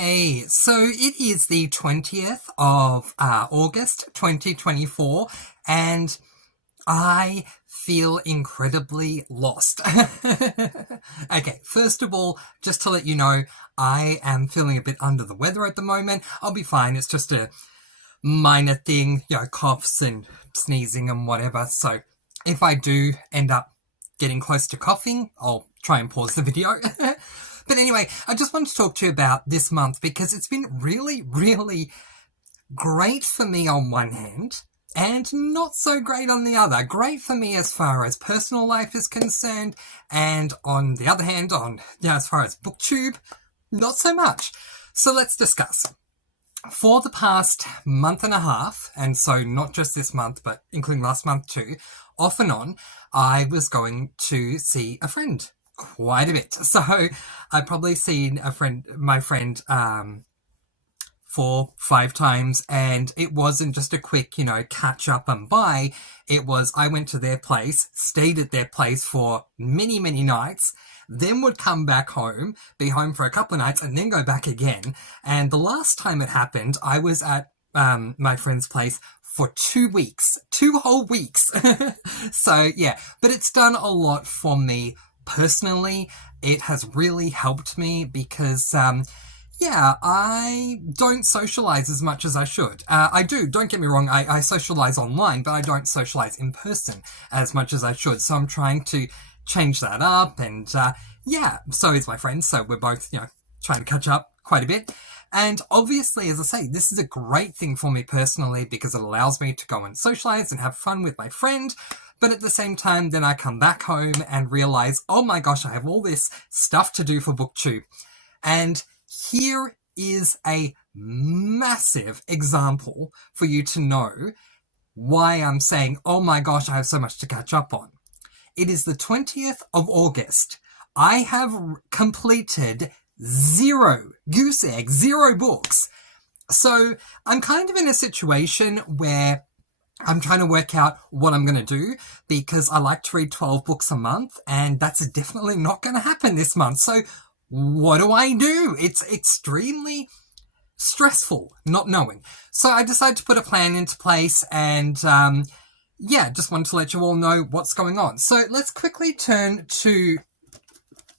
Okay, so it is the 20th of August 2024, and I feel incredibly lost. Okay, first of all, just to let you know, I am feeling a bit under the weather at the moment. I'll be fine. It's just a minor thing, coughs and sneezing and whatever. So if I do end up getting close to coughing, I'll try and pause the video. But anyway, I just wanted to talk to you about this month because it's been really, really great for me on one hand and not so great on the other. Great for me as far as personal life is concerned, and on the other hand, as far as BookTube, not so much. So let's discuss. For the past month and a half, and so not just this month, but including last month too, off and on, I was going to see a friend quite a bit. So I've probably seen my friend, 4-5 times, and it wasn't just a quick, catch up and bye. It was, I went to their place, stayed at their place for many, many nights, then would come back home, be home for a couple of nights, and then go back again. And the last time it happened, I was at my friend's place for 2 weeks, 2 whole weeks. So yeah, but it's done a lot for me personally. It has really helped me because I don't socialize as much as I should. I do, don't get me wrong, I socialize online, but I don't socialize in person as much as I should. So I'm trying to change that up, and so is my friend. So we're both, trying to catch up quite a bit. And obviously, as I say, this is a great thing for me personally because it allows me to go and socialize and have fun with my friend. But at the same time, then I come back home and realize, oh my gosh, I have all this stuff to do for BookTube. And here is a massive example for you to know why I'm saying, oh my gosh, I have so much to catch up on. It is the 20th of August. I have completed 0 books. So I'm kind of in a situation where I'm trying to work out what I'm going to do because I like to read 12 books a month, and that's definitely not going to happen this month. So what do I do? It's extremely stressful not knowing. So I decided to put a plan into place, and just wanted to let you all know what's going on. So let's quickly turn to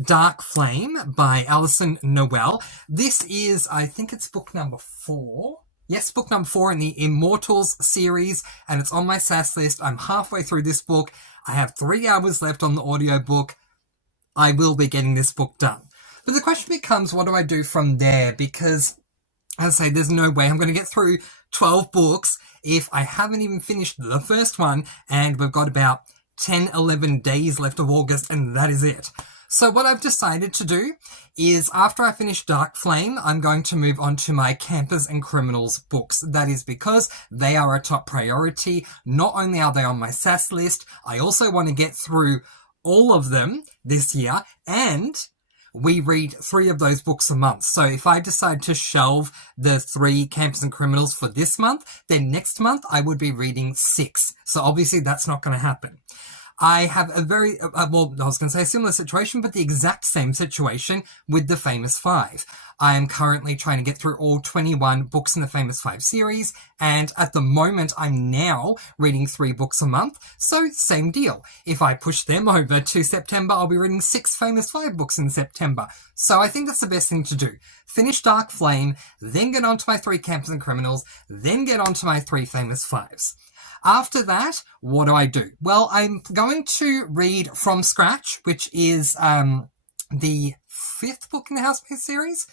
Dark Flame by Alison Noel. This is, I think it's book number 4. Yes, book number 4 in the Immortals series, and it's on my SAS list. I'm halfway through this book. I have 3 hours left on the audiobook. I will be getting this book done. But the question becomes, what do I do from there? Because, as I say, there's no way I'm going to get through 12 books if I haven't even finished the first one, and we've got about 10, 11 days left of August, and that is it. So what I've decided to do is, after I finish Dark Flame, I'm going to move on to my Campers and Criminals books. That is because they are a top priority. Not only are they on my SAS list, I also want to get through all of them this year, and we read 3 of those books a month. So if I decide to shelve the 3 Campers and Criminals for this month, then next month I would be reading 6. So obviously that's not going to happen. I have a very, I was going to say a similar situation, but the exact same situation with the Famous 5. I am currently trying to get through all 21 books in the Famous 5 series, and at the moment I'm now reading 3 books a month, so same deal. If I push them over to September, I'll be reading 6 Famous 5 books in September. So I think that's the best thing to do. Finish Dark Flame, then get on to my 3 Campers and Criminals, then get on to my 3 Famous 5s. After that, what do I do? Well, I'm going to read from scratch, which is the 5th book in the Housemates series.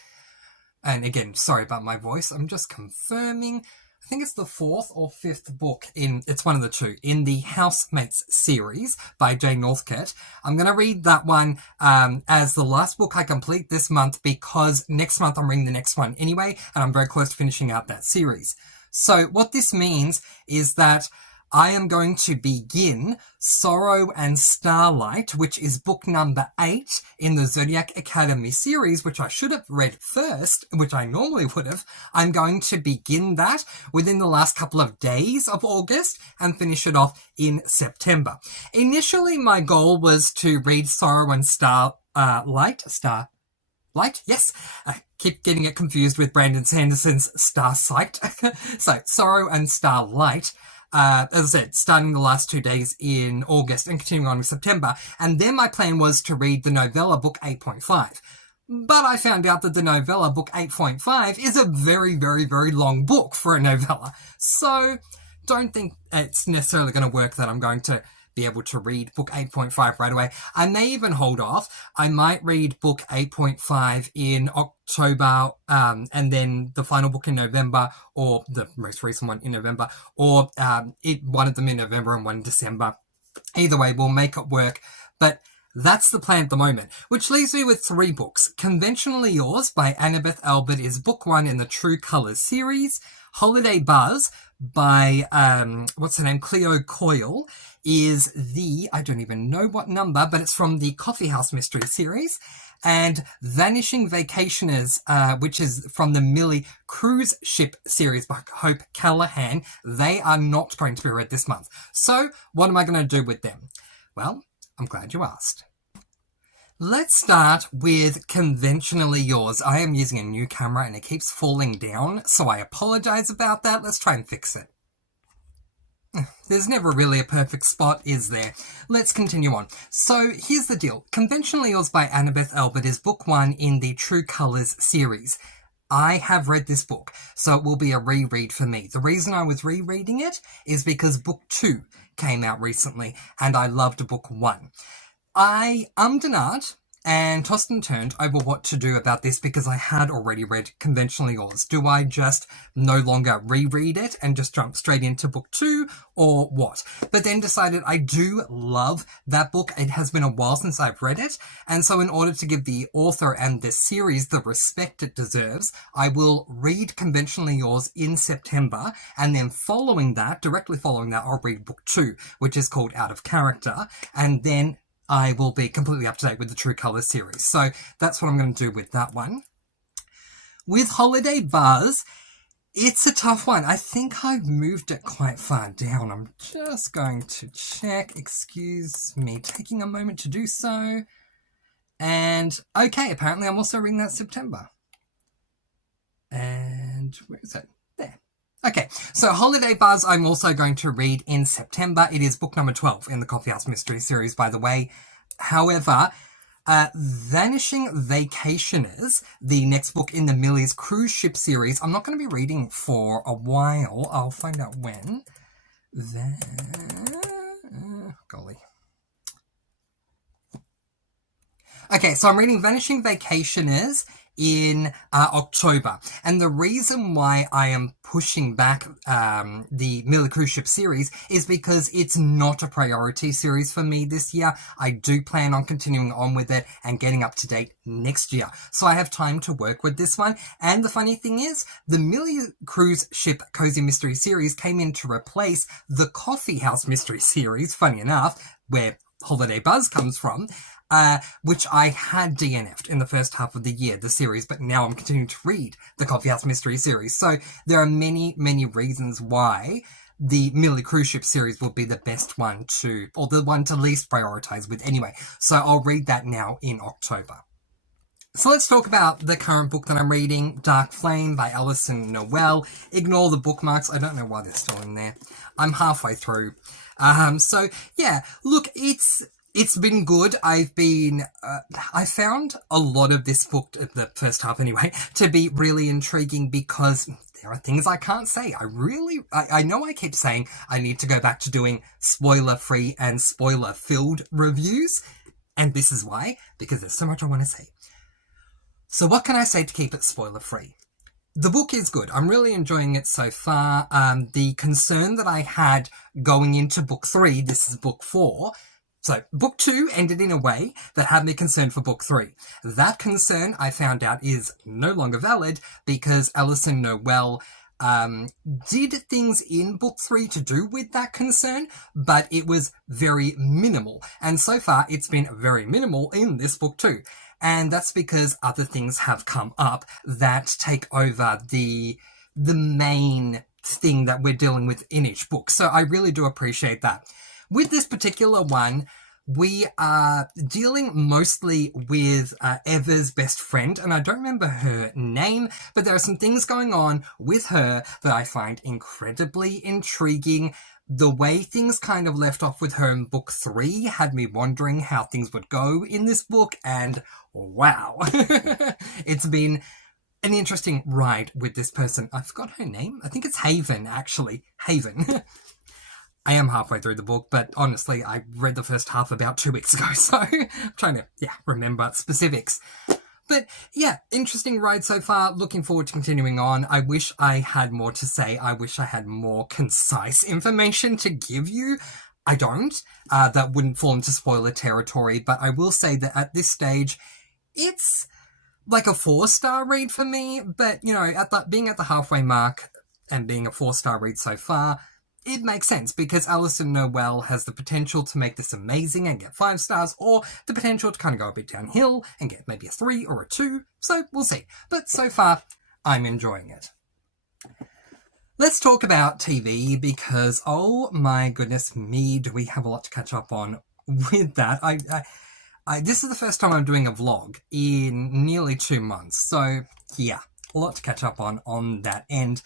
And again, sorry about my voice. I'm just confirming. I think it's the 4th or 5th book it's one of the 2, in the Housemates series by Jane Northcote. I'm going to read that one as the last book I complete this month because next month I'm reading the next one anyway, and I'm very close to finishing out that series. So what this means is that I am going to begin Sorrow and Starlight, which is book number 8 in the Zodiac Academy series, which I should have read first, which I normally would have. I'm going to begin that within the last couple of days of August and finish it off in September. Initially, my goal was to read Sorrow and Starlight, Light, yes. I keep getting it confused with Brandon Sanderson's Starsight. So, Sorrow and Starlight. As I said, starting the last 2 days in August and continuing on in September. And then my plan was to read the novella book 8.5. But I found out that the novella book 8.5 is a very, very, very long book for a novella. So don't think it's necessarily going to work that I'm going to be able to read book 8.5 right away. I may even hold off. I might read book 8.5 in October, and then the final book in November, or the most recent one in November, or one of them in November and one in December. Either way, we'll make it work. But that's the plan at the moment, which leaves me with 3 books. Conventionally Yours by Annabeth Albert is book 1 in the True Colours series. Holiday Buzz by, Cleo Coyle is I don't even know what number, but it's from the Coffee House Mystery series. And Vanishing Vacationers, which is from the Millie Cruise Ship series by Hope Callahan. They are not going to be read this month. So what am I going to do with them? Well, I'm glad you asked. Let's start with Conventionally Yours. I am using a new camera and it keeps falling down, so I apologize about that. Let's try and fix it. There's never really a perfect spot, is there? Let's continue on. So here's the deal. Conventionally Yours by Annabeth Albert is book 1 in the True Colours series. I have read this book, so it will be a reread for me. The reason I was rereading it is because book 2 came out recently, and I loved book 1. I ummed and ahed and tossed and turned over what to do about this because I had already read Conventionally Yours. Do I just no longer reread it and just jump straight into book 2 or what? But then decided I do love that book. It has been a while since I've read it. And so in order to give the author and the series the respect it deserves, I will read Conventionally Yours in September. And then directly following that, I'll read book 2, which is called Out of Character. And then I will be completely up to date with the True Colours series. So that's what I'm going to do with that one. With Holiday Buzz, it's a tough one. I think I've moved it quite far down. I'm just going to check. Excuse me taking a moment to do so. And, okay, apparently I'm also reading that September. And where is it? There. Okay, so Holiday Buzz I'm also going to read in September. It is book number 12 in the Coffee House Mystery series, by the way. However, Vanishing Vacationers, the next book in the Millie's Cruise Ship series, I'm not going to be reading for a while. I'll find out when. Golly. Okay, so I'm reading Vanishing Vacationers in October. And the reason why I am pushing back the Millie Cruise Ship series is because it's not a priority series for me this year. I do plan on continuing on with it and getting up to date next year. So I have time to work with this one. And the funny thing is, the Millie Cruise Ship Cozy Mystery series came in to replace the Coffee House Mystery series, funny enough, where Holiday Buzz comes from. Which I had DNF'd in the first half of the year, the series, but now I'm continuing to read the Coffee House Mystery series. So there are many, many reasons why the Millie Cruise Ship series will be the best one or the one to least prioritize with anyway. So I'll read that now in October. So let's talk about the current book that I'm reading, Dark Flame by Alison Noel. Ignore the bookmarks. I don't know why they're still in there. I'm halfway through. So yeah, look, it's been good. I found a lot of this book, the first half anyway, to be really intriguing because there are things I can't say. I know I keep saying I need to go back to doing spoiler-free and spoiler-filled reviews, and this is why, because there's so much I want to say. So what can I say to keep it spoiler-free? The book is good. I'm really enjoying it so far. The concern that I had going into book 3, this is book 4, so, book 2 ended in a way that had me concerned for book 3. That concern, I found out, is no longer valid because Alison Noel did things in book 3 to do with that concern, but it was very minimal. And so far, it's been very minimal in this book too. And that's because other things have come up that take over the main thing that we're dealing with in each book. So I really do appreciate that. With this particular one, we are dealing mostly with Eva's best friend, and I don't remember her name, but there are some things going on with her that I find incredibly intriguing. The way things kind of left off with her in book 3 had me wondering how things would go in this book, and wow. It's been an interesting ride with this person. I forgot her name. I think it's Haven, actually. Haven. I am halfway through the book, but honestly, I read the first half about 2 weeks ago, so I'm trying to, remember specifics. But yeah, interesting ride so far. Looking forward to continuing on. I wish I had more to say. I wish I had more concise information to give you. I don't. That wouldn't fall into spoiler territory, but I will say that at this stage, it's like a 4-star read for me. But, you know, being at the halfway mark and being a 4-star read so far, it makes sense because Alison Noel has the potential to make this amazing and get 5 stars, or the potential to kind of go a bit downhill and get maybe a 3 or a 2. So we'll see. But so far, I'm enjoying it. Let's talk about TV because, oh my goodness me, do we have a lot to catch up on with that. This is the first time I'm doing a vlog in nearly 2 months. So yeah, a lot to catch up on that end.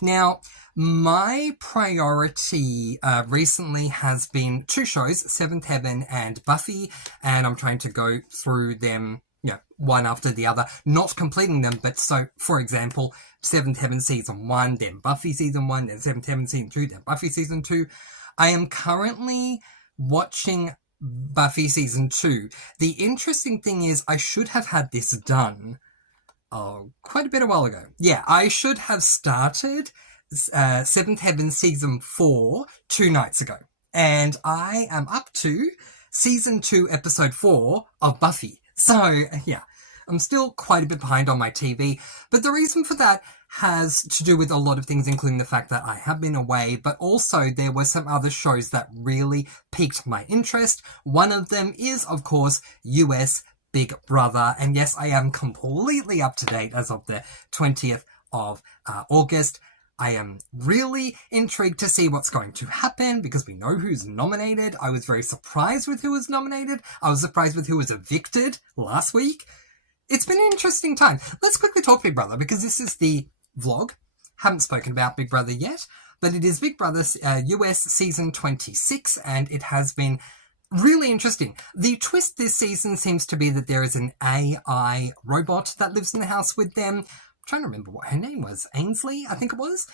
Now, my priority recently has been 2 shows, Seventh Heaven and Buffy, and I'm trying to go through them, you know, one after the other, not completing them, but so, for example, Seventh Heaven Season 1, then Buffy Season 1, then Seventh Heaven Season 2, then Buffy Season 2. I am currently watching Buffy Season 2. The interesting thing is I should have had this done quite a bit a while ago. Yeah, I should have started Seventh Heaven Season 4 2 nights ago. And I am up to Season 2, Episode 4 of Buffy. So, yeah, I'm still quite a bit behind on my TV. But the reason for that has to do with a lot of things, including the fact that I have been away, but also there were some other shows that really piqued my interest. One of them is, of course, US Big Brother, and yes, I am completely up to date as of the 20th of August. I am really intrigued to see what's going to happen because we know who's nominated. I was very surprised with who was nominated. I was surprised with who was evicted last week. It's been an interesting time. Let's quickly talk Big Brother because this is the vlog. Haven't spoken about Big Brother yet, but it is Big Brother US Season 26, and it has been really interesting. The twist this season seems to be that there is an AI robot that lives in the house with them. I'm trying to remember what her name was. Ainsley, I think it was.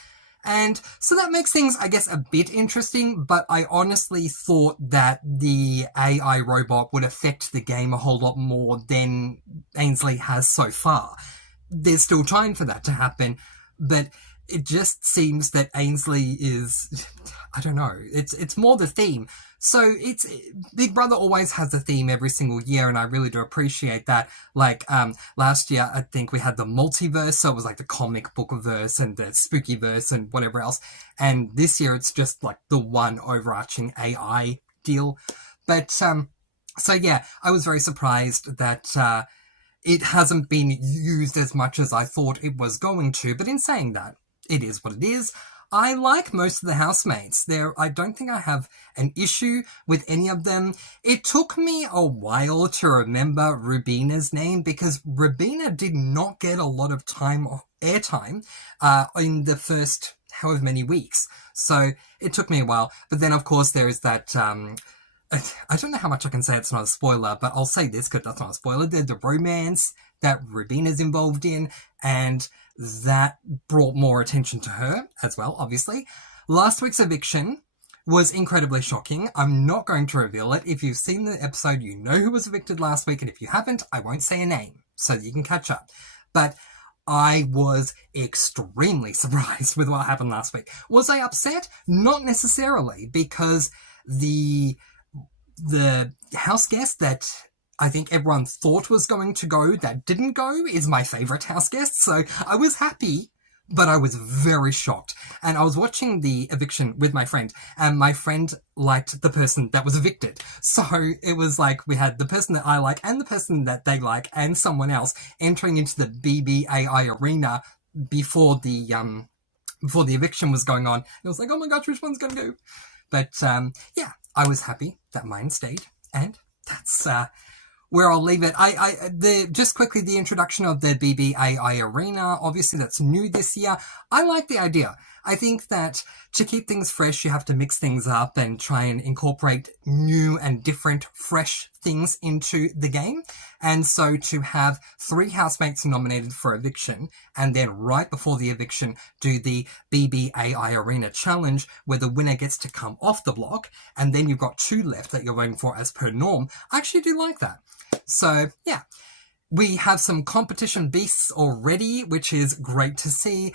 And so that makes things, I guess, a bit interesting, but I honestly thought that the AI robot would affect the game a whole lot more than Ainsley has so far. There's still time for that to happen, but it just seems that Ainsley is, I don't know, it's more the theme. So it's, Big Brother always has a theme every single year, and I really do appreciate that. Like, last year, I think we had the multiverse, so it was like the comic book verse and the spooky verse and whatever else. And this year, it's just like the one overarching AI deal. But, so yeah, I was very surprised that, it hasn't been used as much as I thought it was going to. But in saying that, it is what it is. I like most of the housemates. I don't think I have an issue with any of them. It took me a while to remember Rubina's name because Rubina did not get a lot of airtime in the first however many weeks. So it took me a while. But then, of course, there is that... I don't know how much I can say it's not a spoiler, but I'll say this because that's not a spoiler. There's the romance that Rubina's involved in, and that brought more attention to her as well, obviously. Last week's eviction was incredibly shocking. I'm not going to reveal it. If you've seen the episode, you know who was evicted last week, and if you haven't, I won't say a name so that you can catch up. But I was extremely surprised with what happened last week. Was I upset? Not necessarily, because the house guest that I think everyone thought was going to go that didn't go is my favourite house guest. So I was happy, but I was very shocked. And I was watching the eviction with my friend, and my friend liked the person that was evicted. So it was like we had the person that I like and the person that they like and someone else entering into the BBAI arena before the eviction was going on. It was like, oh my gosh, which one's going to go? But yeah, I was happy that mine stayed. And that's where I'll leave it. Just quickly, the introduction of the BBAI Arena, obviously that's new this year. I like the idea. I think that to keep things fresh, you have to mix things up and try and incorporate new and different, fresh things into the game. And so to have 3 housemates nominated for eviction, and then right before the eviction, do the BBAI Arena Challenge, where the winner gets to come off the block, and then you've got 2 left that you're voting for as per norm. I actually do like that. So, yeah. We have some competition beasts already, which is great to see.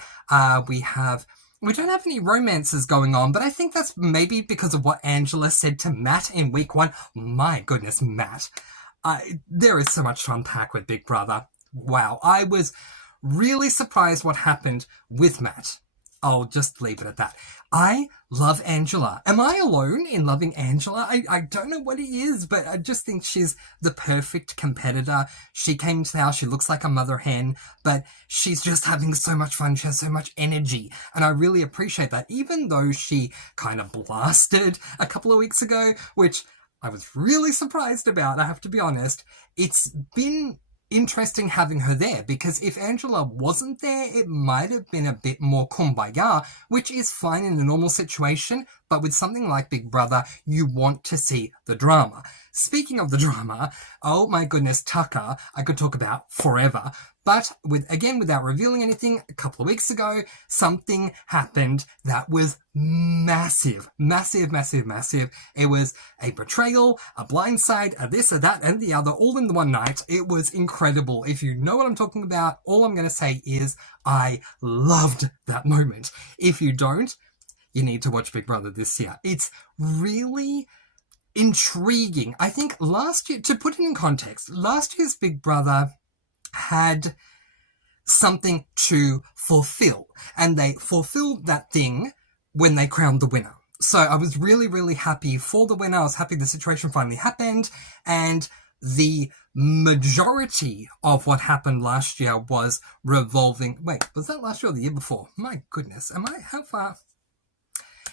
We don't have any romances going on, but I think that's maybe because of what Angela said to Matt in week 1. My goodness, Matt. There is so much to unpack with Big Brother. Wow. I was really surprised what happened with Matt. I'll just leave it at that. I love Angela. Am I alone in loving Angela? I don't know what it is, but I just think she's the perfect competitor. She came to the house, she looks like a mother hen, but she's just having so much fun. She has so much energy, and I really appreciate that, even though she kind of blasted a couple of weeks ago, which I was really surprised about, I have to be honest. It's been interesting having her there, because if Angela wasn't there, it might have been a bit more kumbaya, which is fine in a normal situation, but with something like Big Brother, you want to see the drama. Speaking of the drama, oh my goodness, Tucker, I could talk about forever. But without revealing anything, a couple of weeks ago, something happened that was massive. Massive, massive, massive. It was a betrayal, a blindside, a this, a that, and the other, all in the one night. It was incredible. If you know what I'm talking about, all I'm going to say is I loved that moment. If you don't, you need to watch Big Brother this year. It's really intriguing. I think last year, to put it in context, last year's Big Brother had something to fulfill, and they fulfilled that thing when they crowned the winner. So I was really, really happy for the winner. I was happy the situation finally happened, and the majority of what happened last year was revolving... Wait, was that last year or the year before? My goodness, how far?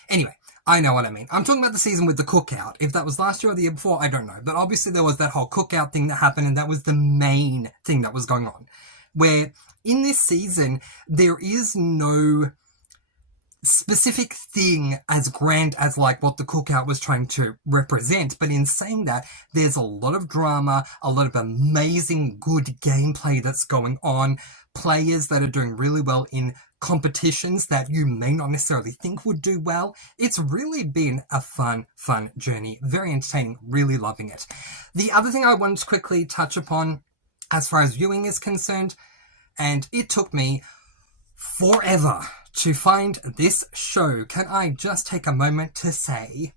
Anyway, I know what I mean. I'm talking about the season with the cookout. If that was last year or the year before, I don't know. But obviously there was that whole cookout thing that happened, and that was the main thing that was going on. Where in this season, there is no specific thing as grand as like what the cookout was trying to represent. But in saying that, there's a lot of drama, a lot of amazing good gameplay that's going on, players that are doing really well in competitions that you may not necessarily think would do well. It's really been a fun journey. Very entertaining. Really loving it. The other thing I wanted to quickly touch upon as far as viewing is concerned, and it took me forever to find this show. Can I just take a moment to say,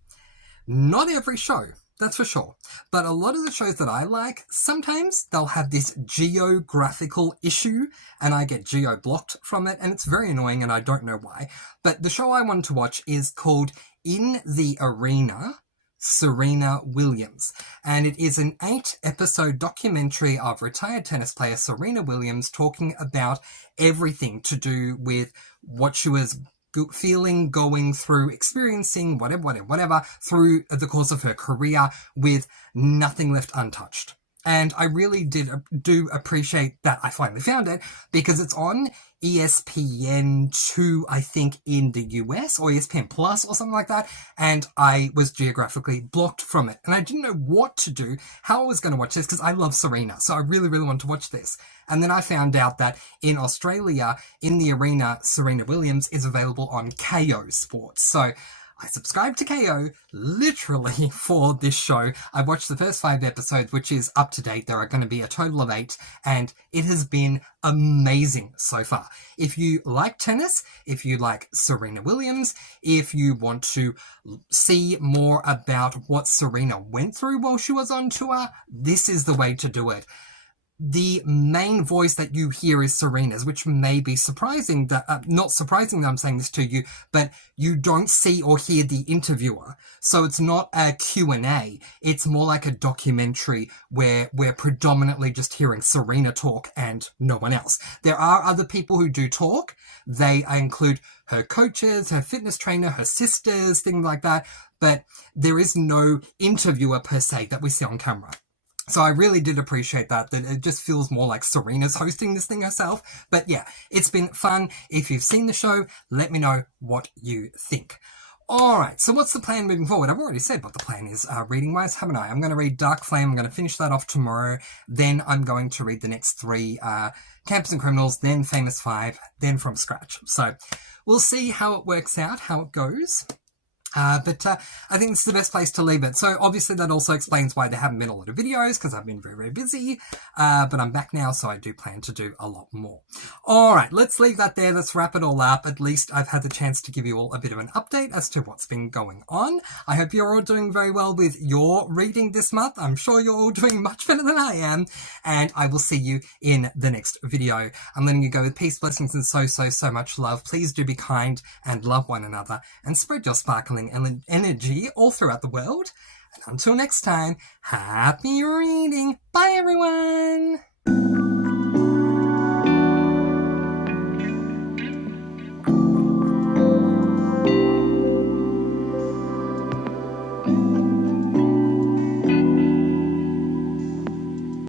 not every show, that's for sure. But a lot of the shows that I like, sometimes they'll have this geographical issue, and I get geo-blocked from it, and it's very annoying, and I don't know why. But the show I wanted to watch is called In the Arena, Serena Williams. And it is an 8-episode documentary of retired tennis player Serena Williams talking about everything to do with what she was feeling, going through, experiencing, whatever, through the course of her career, with nothing left untouched. And I really do appreciate that I finally found it, because it's on ESPN2, I think, in the US, or ESPN Plus or something like that, and I was geographically blocked from it. And I didn't know what to do, how I was going to watch this, because I love Serena, so I really, really wanted to watch this. And then I found out that in Australia, In the Arena, Serena Williams is available on KO Sports. So I subscribed to KO literally for this show. I watched the first 5 episodes, which is up to date. There are going to be a total of 8, and it has been amazing so far. If you like tennis, if you like Serena Williams, if you want to see more about what Serena went through while she was on tour, this is the way to do it. the main voice that you hear is Serena's, which may be surprising that, not surprising that I'm saying this to you, but you don't see or hear the interviewer. So it's not a Q&A. It's more like a documentary where we're predominantly just hearing Serena talk and no one else. There are other people who do talk. They include her coaches, her fitness trainer, her sisters, things like that. But there is no interviewer per se that we see on camera. So I really did appreciate that it just feels more like Serena's hosting this thing herself. But yeah, it's been fun. If you've seen the show, let me know what you think. Alright, so what's the plan moving forward? I've already said what the plan is reading-wise, haven't I? I'm going to read Dark Flame, I'm going to finish that off tomorrow, then I'm going to read the next 3 Campers and Criminals, then Famous 5, then From Scratch. So we'll see how it works out, how it goes. But I think this is the best place to leave it. So obviously that also explains why there haven't been a lot of videos, because I've been very, very busy. But I'm back now, so I do plan to do a lot more. All right, let's leave that there. Let's wrap it all up. At least I've had the chance to give you all a bit of an update as to what's been going on. I hope you're all doing very well with your reading this month. I'm sure you're all doing much better than I am. And I will see you in the next video. I'm letting you go with peace, blessings, and so much love. Please do be kind and love one another and spread your sparkling energy all throughout the world. And until next time, happy reading. Bye, everyone.